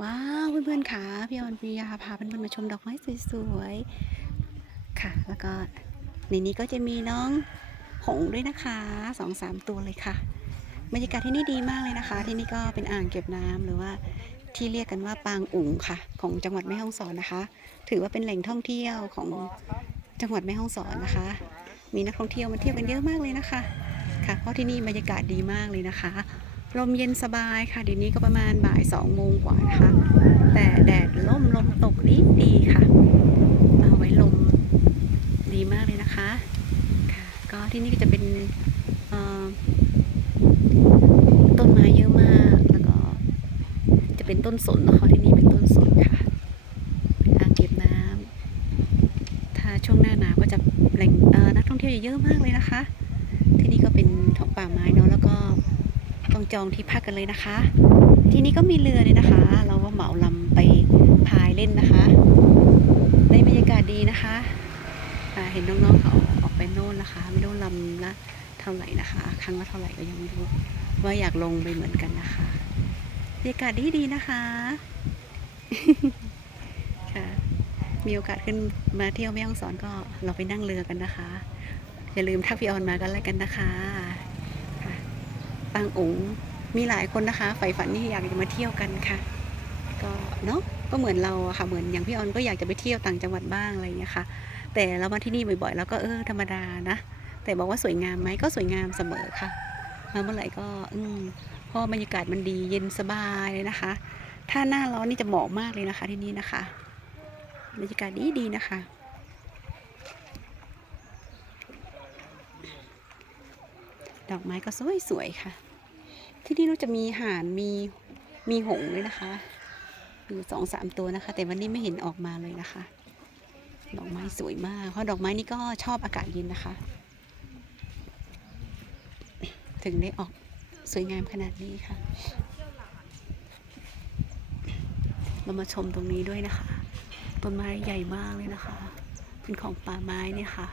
ว้าวเพื่อนๆค่ะพี่ออนปริยาพาเพื่อนๆมาชมดอกไม้สวยๆค่ะ แล้วก็ในนี้ก็จะมีน้องหงด้วยนะคะสองสามตัวเลยค่ะบรรยากาศที่นี่ดีมากเลยนะคะ ที่นี่ก็เป็นอ่างเก็บน้ำหรือว่าที่เรียกกันว่าปางอุ๋งค่ะ ของจังหวัดแม่ฮ่องสอนนะคะ ถือว่าเป็นแหล่งท่องเที่ยวของจังหวัดแม่ฮ่องสอนนะคะ มีนักท่องเที่ยวมาเที่ยวกันเยอะมากเลยนะคะค่ะ เพราะที่นี่บรรยากาศดีมากเลยนะคะ ลมเย็นสบายค่ะ เดี๋ยวนี้ก็ประมาณบ่ายสองโมงกว่านะคะ แต่แดดล่มลมตกดีดีค่ะเอาไว้ลมดีมากเลยนะคะค่ะก็ที่นี่ก็จะเป็นต้นไม้เยอะมาก แล้วก็จะเป็นต้นสนนะคะที่นี่เป็นต้นสนค่ะเป็นอ่างเก็บน้ำถ้าช่วงหน้าหนาวก็จะแหล่งนักท่องเที่ยวเยอะมากเลยนะคะ ที่นี่ก็เป็นท้องป่าไม้เนาะแล้วก็ ต้องจองที่พักกันเลยนะคะ ที่นี่ก็มีเรือเลยนะคะ เราก็เหมาลำไปพายเล่นนะคะได้บรรยากาศดีนะคะเห็นน้องๆเขาออกไปโน่นนะคะ ไม่รู้ลำละเท่าไหร่นะคะ ครั้งละเท่าไหร่ก็ยังไม่รู้ว่าอยากลงไปเหมือนกันนะคะบรรยากาศดีดีๆนะคะค่ะมีโอกาสขึ้นมาเที่ยวแม่ฮ่องสอนก็เราไปนั่งเรือกันนะคะ อย่าลืมทักพี่ออนมากันแล้วกันนะคะ ปางอุ๋งมีหลายคนนะคะใฝ่ฝันที่อยากจะมาเที่ยวกันค่ะ ก็เนาะก็เหมือนเราอะค่ะเหมือนอย่างพี่ออนก็อยากจะไปเที่ยวต่างจังหวัดบ้างอะไรอย่างเงี้ยค่ะ แต่เรามาที่นี่บ่อยๆ แล้วก็เออธรรมดานะ แต่บอกว่าสวยงามไหมก็สวยงามเสมอค่ะมาเมื่อไหร่ก็อืมเพราะบรรยากาศมันดีเย็นสบายเลยนะคะ ถ้าหน้าร้อนนี่จะเหมาะมากเลยนะคะที่นี่นะคะ บรรยากาศดีดีๆนะคะ ดอกไม้ก็สวยๆค่ะ ที่นี่เราจะมีห่านมีมีหงด้วยนะคะอยู่สองสามตัวนะคะ แต่วันนี้ไม่เห็นออกมาเลยนะคะ ดอกไม้สวยมากเพราะดอกไม้นี่ก็ชอบอากาศเย็นนะคะ ถึงได้ออกสวยงามขนาดนี้ค่ะ เรามาชมตรงนี้ด้วยนะคะต้นไม้ใหญ่มากเลยนะคะ เป็นของป่าไม้เนี่ยค่ะ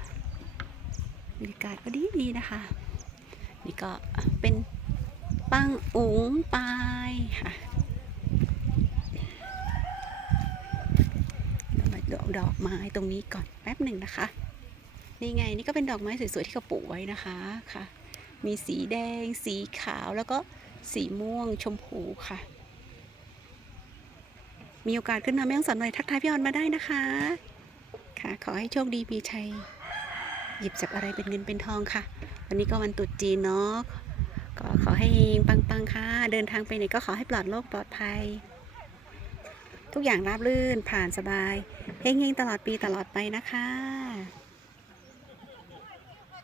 บรรยากาศก็ดีดีๆนะคะ นี่ก็เป็นปังอุ๋งปายค่ะมาดอกดอกไม้ตรงนี้ก่อนแป๊บหนึ่งนะคะ นี่ไงนี่ก็เป็นดอกไม้สวยๆที่เขาปลูกไว้นะคะค่ะ มีสีแดง สีขาวแล้วก็สีม่วงชมพูค่ะ มีโอกาสขึ้นมาแม่ฮ่องสอนหน่อยทักทายพี่ออนมาได้นะคะ ค่ะ ขอให้โชคดีมีชัยหยิบจับอะไรเป็นเงินเป็นทองค่ะ วันนี้ก็วันตรุษจีนเนาะก็ขอให้เฮงปังๆค่ะ เดินทางไปไหนก็ขอให้ปลอดโรคปลอดภัย ทุกอย่างราบรื่นผ่านสบายเฮงๆตลอดปีตลอดไปนะคะ